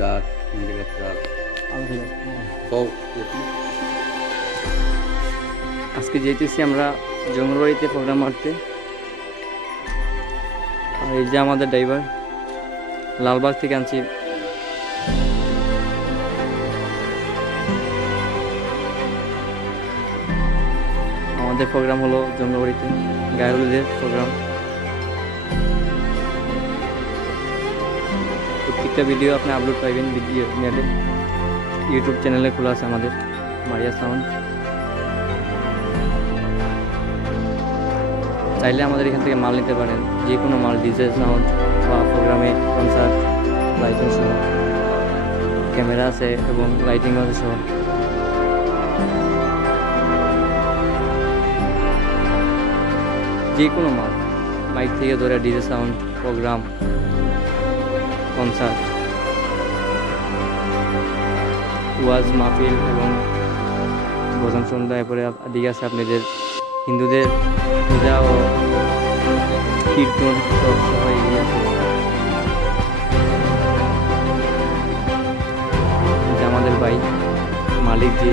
যাক ইন্ডিয়া যাক সব আজকে যেতেছি আমরা জঙ্গলবাড়িতে প্রোগ্রাম মারতে। আর এই যে আমাদের ড্রাইভার, লালবাগ থেকে আনছি। আমাদের প্রোগ্রাম হলো জঙ্গলবাড়িতে গায়ে হলুদের প্রোগ্রাম। প্রত্যেকটা ভিডিও আপনি আপলোড পাইবেন ভিডিও নেটে, ইউটিউব চ্যানেলে খোলা আছে আমাদের মারিয়া সাউন্ড। চাইলে আমাদের এখান থেকে মাল নিতে পারেন, যে কোনো মাল, ডিজে সাউন্ড বা প্রোগ্রামে কনসার্ট, লাইটিং সহ, ক্যামেরা আছে এবং লাইটিং আছে সহ। যে কোনো মাল, মাইক থেকে ধরে ডিজে সাউন্ড, প্রোগ্রাম, কনসার্ট, ওয়াজ মাহফিল এবং ভজন সন্ধ্যা। এরপরে দিকে আছে আপনাদের হিন্দুদের পূজা ও কীর্তন সব সহ এগিয়ে আছে। আমাদের ভাই মালিক যে